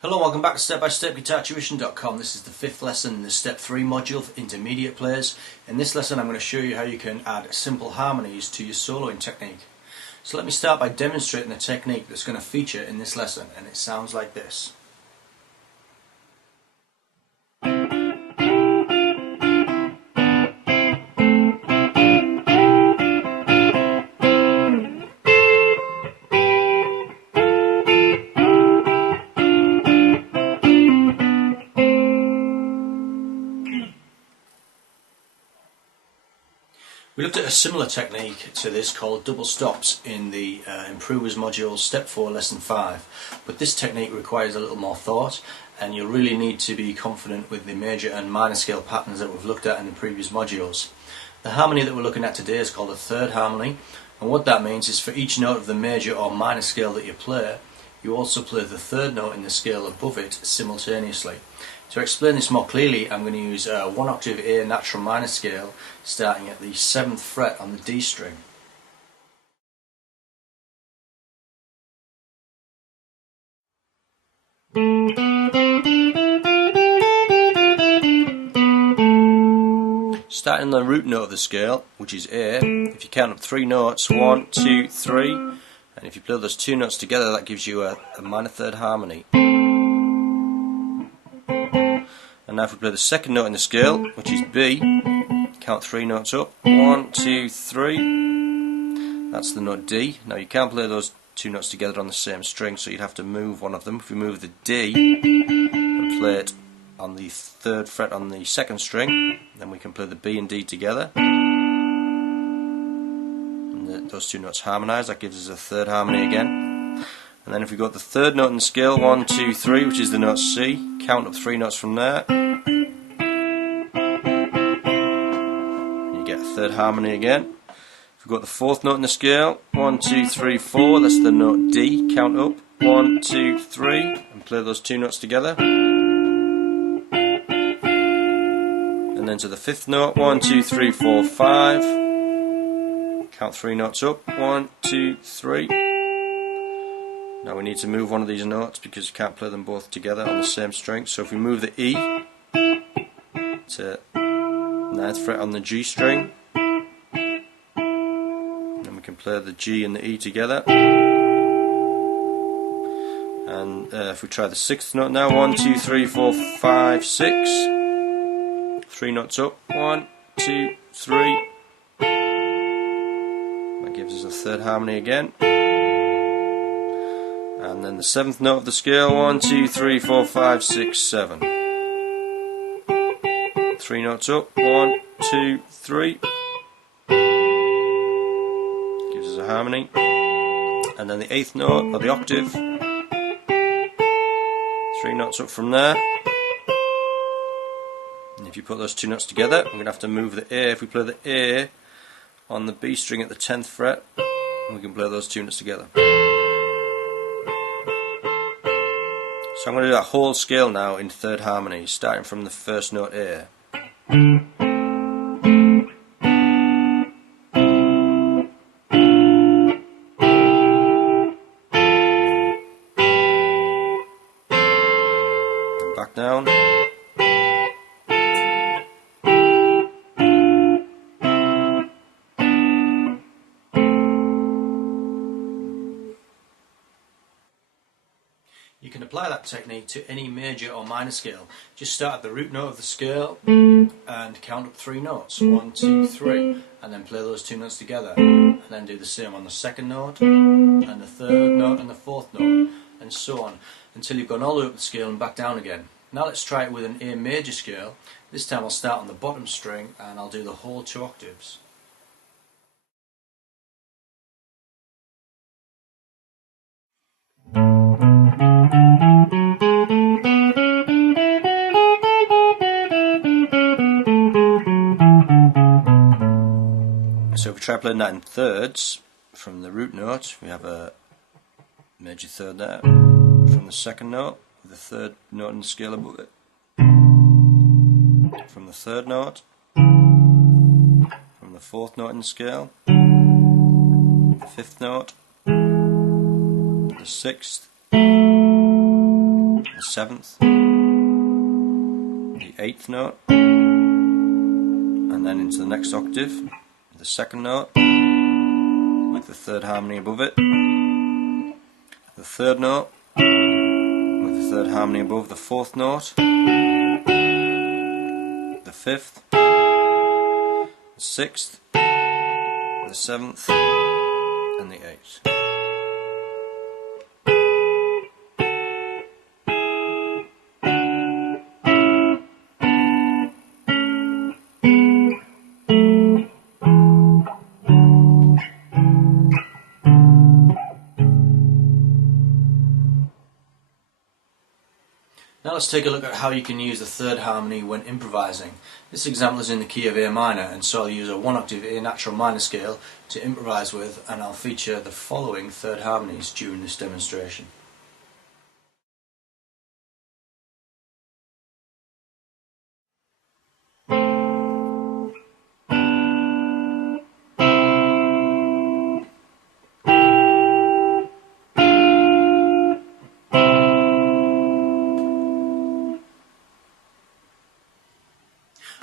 Hello and welcome back to Step-by-Step GuitarTuition.com. This is the fifth lesson in the Step 3 module for intermediate players. In this lesson I'm going to show you how you can add simple harmonies to your soloing technique. So let me start by demonstrating the technique that's going to feature in this lesson, and it sounds like this. We looked at a similar technique to this called double stops in the Improvers module Step 4 Lesson 5, but this technique requires a little more thought, and you'll really need to be confident with the major and minor scale patterns that we've looked at in the previous modules. The harmony that we're looking at today is called a third harmony, and what that means is for each note of the major or minor scale that you play, you also play the third note in the scale above it simultaneously. To explain this more clearly, I'm going to use a 1 octave A natural minor scale starting at the 7th fret on the D string. Starting on the root note of the scale, which is A, if you count up 3 notes, 1, 2, 3, and if you play those 2 notes together, that gives you a minor third harmony. And now if we play the second note in the scale, which is B, count 3 notes up, 1, 2, 3, that's the note D. Now you can't play those 2 notes together on the same string, so you'd have to move one of them. If we move the D and play it on the 3rd fret on the 2nd string, then we can play the B and D together. And those 2 notes harmonise, that gives us a third harmony again. And then if we got the 3rd note in the scale, 1, 2, 3, which is the note C, count up 3 notes from there, you get a third harmony again. If we've got the 4th note in the scale, 1, 2, 3, 4, that's the note D, count up, 1, 2, 3, and play those 2 notes together. And then to the 5th note, 1, 2, 3, 4, 5, count 3 notes up, 1, 2, 3. Now we need to move one of these notes because you can't play them both together on the same string. So if we move the E to 9th fret on the G string, then we can play the G and the E together. And if we try the 6th note now, 1, 2, 3, 4, 5, 6, 3 notes up, 1, 2, 3, that gives us a third harmony again. And then the 7th note of the scale, 1, 2, 3, 4, 5, 6, 7. 3 notes up, 1, 2, 3. Gives us a harmony. And then the 8th note of the octave, 3 notes up from there. And if you put those 2 notes together, we're going to have to move the A. If we play the A on the B string at the 10th fret, we can play those 2 notes together. So I'm going to do that whole scale now in third harmony, starting from the 1st note A. And back down. You can apply that technique to any major or minor scale. Just start at the root note of the scale and count up 3 notes, 1, 2, 3, and then play those 2 notes together, and then do the same on the 2nd note and the 3rd note and the 4th note, and so on until you've gone all the way up the scale and back down again. Now let's try it with an A major scale. This time I'll start on the bottom string and I'll do the whole 2 octaves. So if we try playing that in thirds, from the root note, we have a major third there, from the 2nd note, with the 3rd note in the scale above it, from the 3rd note, from the 4th note in the scale, the 5th note, the 6th, the 7th, the 8th note, and then into the next octave, the 2nd note, with the 3rd harmony above it, the 3rd note, with the 3rd harmony above the 4th note, the 5th, the 6th, the 7th, and the 8th. Now let's take a look at how you can use the 3rd harmony when improvising. This example is in the key of A minor, and so I'll use a 1 octave A natural minor scale to improvise with, and I'll feature the following 3rd harmonies during this demonstration.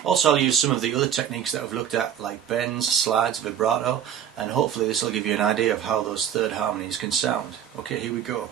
Also, I'll use some of the other techniques that I've looked at, like bends, slides, vibrato, and hopefully this will give you an idea of how those 3rd harmonies can sound. Okay, here we go.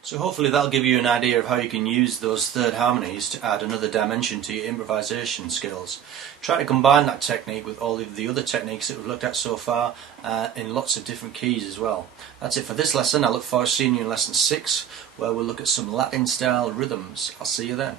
So hopefully that'll give you an idea of how you can use those 3rd harmonies to add another dimension to your improvisation skills. Try to combine that technique with all of the other techniques that we've looked at so far in lots of different keys as well. That's it for this lesson. I look forward to seeing you in lesson 6, where we'll look at some Latin style rhythms. I'll see you then.